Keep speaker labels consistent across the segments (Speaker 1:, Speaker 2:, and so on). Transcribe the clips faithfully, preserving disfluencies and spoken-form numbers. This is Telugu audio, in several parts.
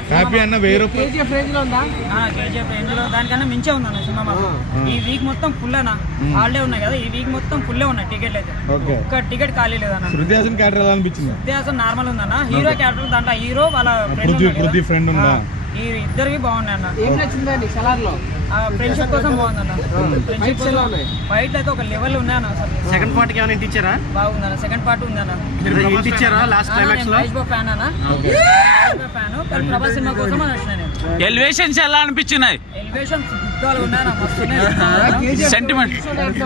Speaker 1: హ్యాపీ అన్న వెయ్యి
Speaker 2: కేజీఎఫ్ రేంజ్ లో ఉందా?
Speaker 3: కేజీఎఫ్ రేంజ్ లో దానికన్నా మించే ఉందన్న సినిమా మాత్రం. ఈ వీక్ మొత్తం ఫుల్ అన్న, హాలిడే ఉన్నాయి కదా, ఈ వీక్ మొత్తం ఫుల్ ఉన్నాయి టికెట్లు అయితే. ఒక్క టికెట్ ఖాళీ లేదన్న.
Speaker 1: శృతి హాసన్ క్యారెక్టర్ ఎలా అనిపించింది?
Speaker 3: శృతి హాసన్ నార్మల్ ఉందన్న. హీరో క్యారెక్టర్ దాంట్లో హీరో వాళ్ళ
Speaker 1: ఫ్రెండ్ ఉందా?
Speaker 3: ఈ ఇద్దరికి బాగున్నాయి అన్న.
Speaker 2: ఏం నచ్చిందండి సలార్ లో?
Speaker 3: ఫ్రెండ్షిప్ కోసం బాగుందన్న. ఫైట్ అయితే ఒక లెవెల్ ఉన్నాయన్న.
Speaker 4: సెకండ్ పార్ట్ ఏమైనా ఇంటి ఇచ్చారా?
Speaker 3: బాగుందన్న. సెకండ్ పార్ట్ ఉందన్న.
Speaker 4: ఇంటి ఇచ్చారా లాస్ట్ క్లైమాక్స్ లో?
Speaker 3: మహేష్ బాబు ఫ్యాన్ అన్న, ఫ్యాన్. కానీ ప్రభాస్ సినిమా కోసం అని వచ్చిన నేను.
Speaker 5: ఎలివేషన్స్ ఎలా అనిపించినాయి?
Speaker 3: ఎలివేషన్ గుద్దాలు ఉన్నాయన్న, మస్తు
Speaker 5: sentiment.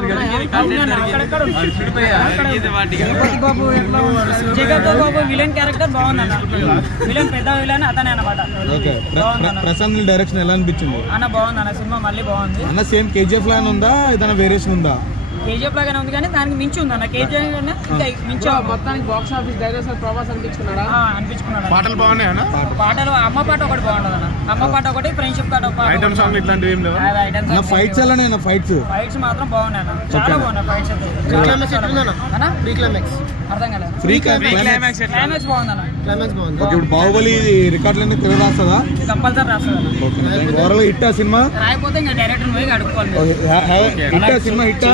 Speaker 3: Jagat Babu villain character బాగుందన్న. విలన్ పెద్ద విలన్ అతనే అన్నమాట.
Speaker 1: ప్రశాంత్ డైరెక్షన్ ఎలా అనిపించింది
Speaker 3: అన్న? బాగుంది అన్న, సినిమా మళ్ళీ బాగుంది
Speaker 1: అన్న. సేమ్ కేజీఎఫ్ లాగా ఉందా, ఏదైనా వేరియేషన్ ఉందా?
Speaker 3: కేజీఎఫ్ లాగానే ఉంది కానీ దానికి మించి ఉంది అన్న. కేజీఎఫ్ మించి
Speaker 2: మొత్తానికి బాక్స్ ఆఫీస్ డైరెక్టర్ ప్రభాస్ అనిపించుకున్నాడా?
Speaker 3: అనిపించుకున్నాడు.
Speaker 4: పాటలు బాగున్నాయి అన్న.
Speaker 3: పాటలు అమ్మ పాట ఒకటి బాగుండదు అన్న. అమ్మ పాట ఒకటి, ఫ్రెండ్షిప్ పాట ఒకటి.
Speaker 4: ఐటమ్ సాంగ్ ఇట్లాంటివి ఏం లేవు.
Speaker 1: ఫైట్స్ ఎలానే ఫైట్స్
Speaker 3: ఫైట్స్ మాత్రం బాగున్నాయి అన్న, చాలా బాగున్నాయి ఫైట్స్ అయితే.
Speaker 4: ప్రీ క్లైమాక్స్
Speaker 3: అర్థం కాలేదు.
Speaker 1: ఫ్రీ
Speaker 3: క్లైమాక్స్ క్లైమాక్స్ బాగుందన్న.
Speaker 4: క్లైమాక్స్ బాగుంది.
Speaker 1: ఓకే, ఇప్పుడు బాహుబలి రికార్డులన్నీ తిరిగి రాస్తుందా?
Speaker 3: కంపల్సరీ రాస్తుంది.
Speaker 1: ఓవరాల్ హిట్ ఆ సినిమా?
Speaker 3: రాయకపోతే ఇంకా డైరెక్టర్ పోయి అడుక్కోవాలి.
Speaker 1: హిట్ ఆ సినిమా హిట్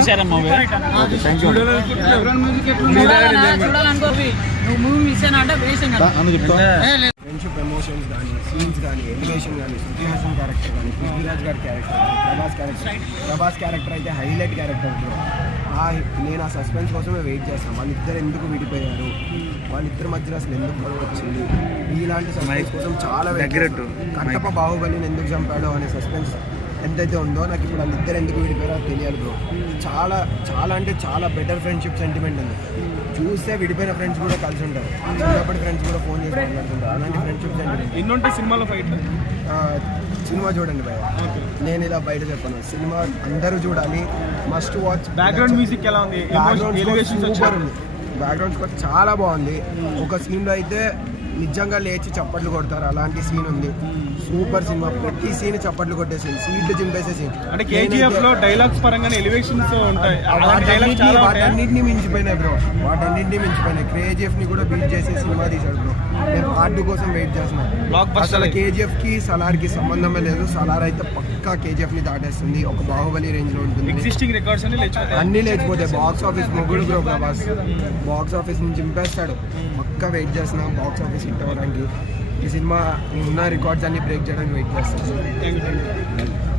Speaker 3: చూడాలనుకోవి నువ్వు మూవీ మిస్ అయినా అంటే వేస్ట్ ఇంకా.
Speaker 6: ఫ్రెండ్షిప్ ఎమోషన్స్ కానీ, సీన్స్ కానీ, ఎలివేషన్ కానీ, శృతి హాసన్ క్యారెక్టర్ కానీ, పృథ్వీరాజ్ గారి క్యారెక్టర్ కానీ, ప్రభాస్ క్యారెక్టర్ ప్రభాస్ క్యారెక్టర్ అయితే హైలైట్ క్యారెక్టర్ బ్రో. ఆ నేను ఆ సస్పెన్స్ కోసమే వెయిట్ చేస్తాను. వాళ్ళిద్దరు ఎందుకు విడిపోయారు, వాళ్ళిద్దరి మధ్యలో అసలు ఎందుకు గొడవ వచ్చింది, ఇలాంటి సస్పెన్స్ కోసం చాలా వెయిట్. కట్టప్ప బాహుబలిని ఎందుకు చంపాడో అనే సస్పెన్స్ ఎంతైతే ఉందో నాకు ఇప్పుడు వాళ్ళిద్దరు ఎందుకు విడిపోయారో తెలియాలి బ్రో. చాలా చాలా అంటే చాలా బెటర్ ఫ్రెండ్షిప్ సెంటిమెంట్ ఉంది. చూస్తే విడిపోయిన ఫ్రెండ్స్ కూడా కలిసి ఉంటారు, చిన్నప్పటి ఫ్రెండ్స్ కూడా ఫోన్ చేసి మాట్లాడుతుంటారు. అలాంటి ఫ్రెండ్షిప్ సెంటిమెంట్
Speaker 4: ఎన్నుంటే సినిమాలో ఫైట్.
Speaker 6: సినిమా చూడండి భయ, నేను ఇలా బయట చెప్పాను. సినిమా అందరూ చూడాలి, మస్ట్ వాచ్.
Speaker 4: బ్యాక్గ్రౌండ్ మ్యూజిక్ ఎలా ఉంది?
Speaker 6: సూపర్ ఉంది. బ్యాక్గ్రౌండ్ స్కోర్ చాలా బాగుంది. ఒక సీన్లో అయితే నిజంగా లేచి చప్పట్లు కొడతారు, అలాంటి సీన్ ఉంది. సూపర్ సినిమా, ప్రతి సీన్ చప్పట్లు కొట్టే సీన్, సీట్లు చింపేసే సీన్.
Speaker 4: అంటే కేజీఎఫ్ లో డైలాగ్స్ పరంగానే ఎలివేషన్స్ ఉంటాయి.
Speaker 6: వాటన్నింటినీ మించిపోయినాయి బ్రో, వాటన్నింటినీ మించిపోయినాయి. కేజీఎఫ్ ని కూడా బీట్ చేసే సినిమా తీశాడు బ్రో. నేను పార్ట్ టూ కోసం వెయిట్ చేస్తున్నాను. అసలు కేజీఎఫ్ కి సలార్ కి సంబంధమే లేదు. సలార్ అయితే పక్కా కేజీఎఫ్ ని దాటేస్తుంది, ఒక బాహుబలి రేంజ్ లో ఉంటుంది.
Speaker 4: ఎగ్జిస్టింగ్ రికార్డ్స్
Speaker 6: అన్ని లేచిపోతాయి. బాక్స్ ఆఫీస్ మొగుడు బ్రో ప్రభాస్, బాక్స్ ఆఫీస్ నుంచి చింపేస్తాడు. పక్కా వెయిట్ చేస్తున్నాం బాక్స్ ఆఫీస్ హిట్ అవ్వడానికి. ఈ సినిమా ఉన్న రికార్డ్స్ అన్ని బ్రేక్ చేయడానికి వెయిట్ చేస్తాను.